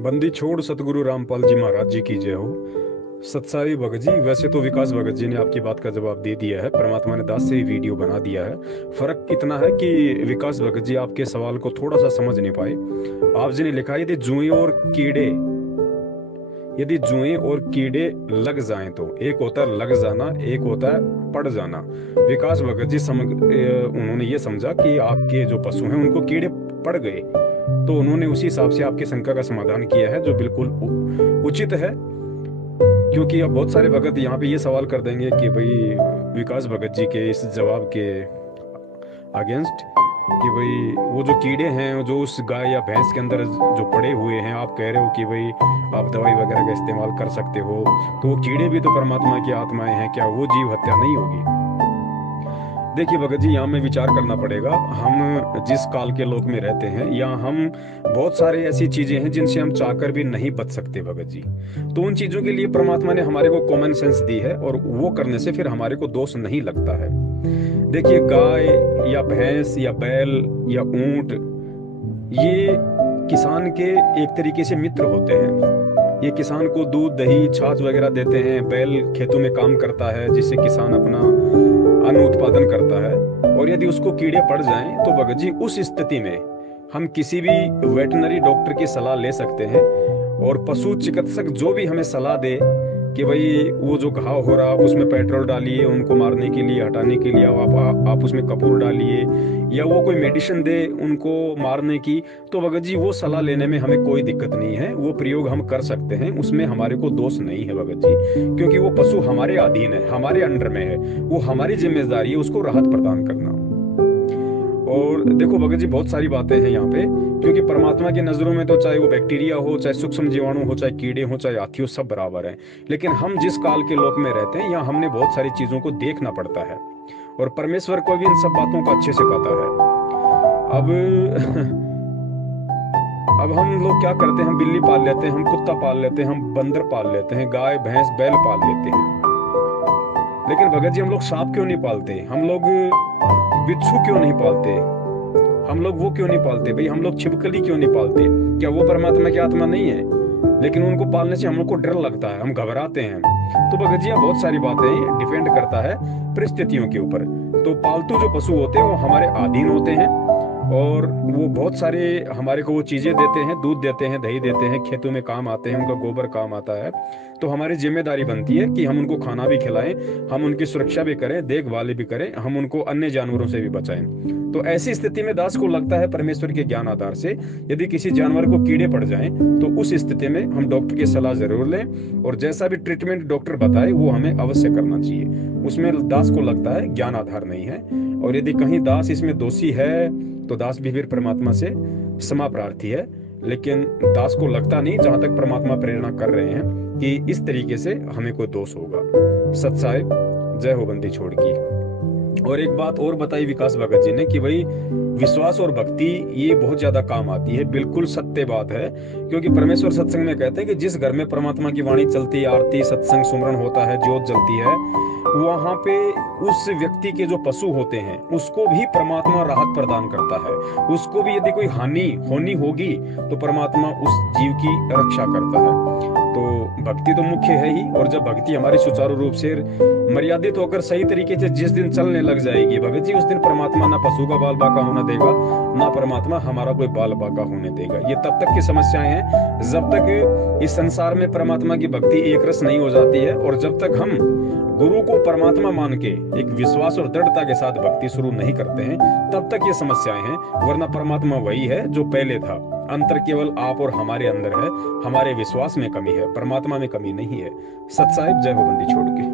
बंदी छोड़ सतगुरु रामपाल जी महाराज जी की जय हो। सत्साई भगत जी, वैसे तो विकास भगत जी ने आपकी बात का जवाब दे दिया है, परमात्मा ने दास से ही वीडियो बना दिया है। फर्क इतना है कि विकास भगत जी आपके सवाल को थोड़ा सा समझ नहीं पाए। आप जी ने लिखा है यदि जुएं और कीड़े लग जाएं तो एक होता है लग जाना, एक होता है पड़ जाना। विकास भगत जी उन्होंने ये समझा कि आपके जो पशु हैं उनको कीड़े पड़ गए, तो उन्होंने उसी हिसाब से आपकी शंका का समाधान किया है, जो बिल्कुल उचित है। क्योंकि अब बहुत सारे भगत यहाँ पे ये सवाल कर देंगे कि भाई विकास भगत जी के इस जवाब के अगेंस्ट कि भाई वो जो कीड़े हैं जो उस गाय या भैंस के अंदर जो पड़े हुए हैं, आप कह रहे हो कि भाई आप दवाई वगैरह का इस्तेमाल कर सकते हो, तो वो कीड़े भी तो परमात्मा की आत्माएं हैं, क्या वो जीव हत्या नहीं होगी? देखिए भगत जी, यहाँ में विचार करना पड़ेगा। हम जिस काल के लोक में रहते हैं, यहाँ हम बहुत सारे ऐसी चीजें हैं जिनसे हम चाहकर भी नहीं बच सकते भगत जी। तो उन चीजों के लिए परमात्मा ने हमारे को कॉमन सेंस दी है, और वो करने से फिर हमारे को दोष नहीं लगता है। देखिए, गाय या भैंस या बैल या ऊंट, ये किसान के एक तरीके से मित्र होते हैं। ये किसान को दूध दही छाछ वगैरह देते हैं। बैल खेतों में काम करता है, जिससे किसान अपना अन्न उत्पादन करता है। और यदि उसको कीड़े पड़ जाएं तो भगत जी उस स्थिति में हम किसी भी वेटनरी डॉक्टर की सलाह ले सकते हैं, और पशु चिकित्सक जो भी हमें सलाह दे कि भाई वो जो घाव हो रहा आप उसमें पेट्रोल डालिए, उनको मारने के लिए हटाने के लिए आप उसमें कपूर डालिए, या वो कोई मेडिसिन दे उनको मारने की, तो भगत जी वो सलाह लेने में हमें कोई दिक्कत नहीं है। वो प्रयोग हम कर सकते हैं, उसमें हमारे को दोष नहीं है भगत जी, क्योंकि वो पशु हमारे अधीन है, हमारे अंडर में है। वो हमारी जिम्मेदारी है उसको राहत प्रदान करना। और देखो भगत जी, बहुत सारी बातें हैं यहाँ पे, क्योंकि परमात्मा की नजरों में तो चाहे वो बैक्टीरिया हो, चाहे सूक्ष्म जीवाणु हो, चाहे कीड़े हो, चाहे हाथी हो, सब बराबर हैं। लेकिन हम जिस काल के लोक में रहते हैं, यहाँ हमने बहुत सारी चीजों को देखना पड़ता है, और परमेश्वर को भी इन सब बातों का अच्छे से पता है। अब अब हम लोग क्या करते हैं, हम बिल्ली पाल लेते हैं, हम कुत्ता पाल लेते हैं, हम बंदर पाल लेते हैं, गाय भैंस बैल पाल लेते हैं। लेकिन भगत जी, हम लोग सांप क्यों नहीं पालते? हम लोग बिच्छू क्यों नहीं पालते? हम लोग वो क्यों नहीं पालते? भाई हम लोग छिपकली क्यों नहीं पालते? क्या वो परमात्मा की आत्मा नहीं है? लेकिन उनको पालने से हम लोग को डर लगता है, हम घबराते हैं। तो भगत जी, बहुत सारी बातें डिपेंड करता है परिस्थितियों के ऊपर। तो पालतू जो पशु होते हैं वो हमारे अधीन होते हैं, और वो बहुत सारे हमारे को वो चीजें देते हैं, दूध देते हैं, दही देते हैं, खेतों में काम आते हैं, उनका गोबर काम आता है। तो हमारी जिम्मेदारी बनती है कि हम उनको खाना भी खिलाएं, हम उनकी सुरक्षा भी करें, देखभाल भी करें, हम उनको अन्य जानवरों से भी बचाएं। तो ऐसी स्थिति में दास को लगता है परमेश्वर के ज्ञान आधार से यदि किसी जानवर को कीड़े पड़ जाएं, तो उस स्थिति में हम डॉक्टर की सलाह जरूर लें, और जैसा भी ट्रीटमेंट डॉक्टर बताए वो हमें अवश्य करना चाहिए। उसमें दास को लगता है ज्ञान आधार नहीं है, और यदि कहीं दास इसमें दोषी है तो दास भी फिर परमात्मा से क्षमा प्रार्थी है। लेकिन दास को लगता नहीं, जहां तक परमात्मा प्रेरणा कर रहे हैं, कि इस तरीके से हमें कोई दोष होगा। सत साहिब, जय हो बंदी छोड़ की। और एक बात और बताई विकास भगत जी ने कि भाई विश्वास और भक्ति ये बहुत ज्यादा काम आती है। बिल्कुल सत्य बात है, क्योंकि परमेश्वर सत्संग में कहते हैं कि जिस घर में परमात्मा की वाणी चलती है, आरती सत्संग सुमरन होता है, ज्योत जलती है, वहां पे उस व्यक्ति के जो पशु होते हैं उसको भी परमात्मा राहत प्रदान करता है। उसको भी यदि कोई हानि होनी होगी तो परमात्मा उस जीव की रक्षा करता है। तो भक्ति तो मुख्य है ही, और जब भक्ति हमारी सुचारू रूप से मर्यादित होकर सही तरीके से जिस दिन चलने लग जाएगी भगत जी, उस दिन परमात्मा ना पशु का बाल बाका होने देगा, ना परमात्मा हमारा कोई बाल बाका होने देगा। ये तब तक की समस्याएं हैं जब तक इस संसार में परमात्मा की भक्ति एक रस नहीं हो जाती है, और जब तक हम गुरु को परमात्मा मान के एक विश्वास और दृढ़ता के साथ भक्ति शुरू नहीं करते हैं, तब तक ये समस्याएं हैं। वरना परमात्मा वही है जो पहले था। अंतर केवल आप और हमारे अंदर है, हमारे विश्वास में कमी है, परमात्मा में कमी नहीं है। सत साहिब, जय हो बंदी छोड़ के।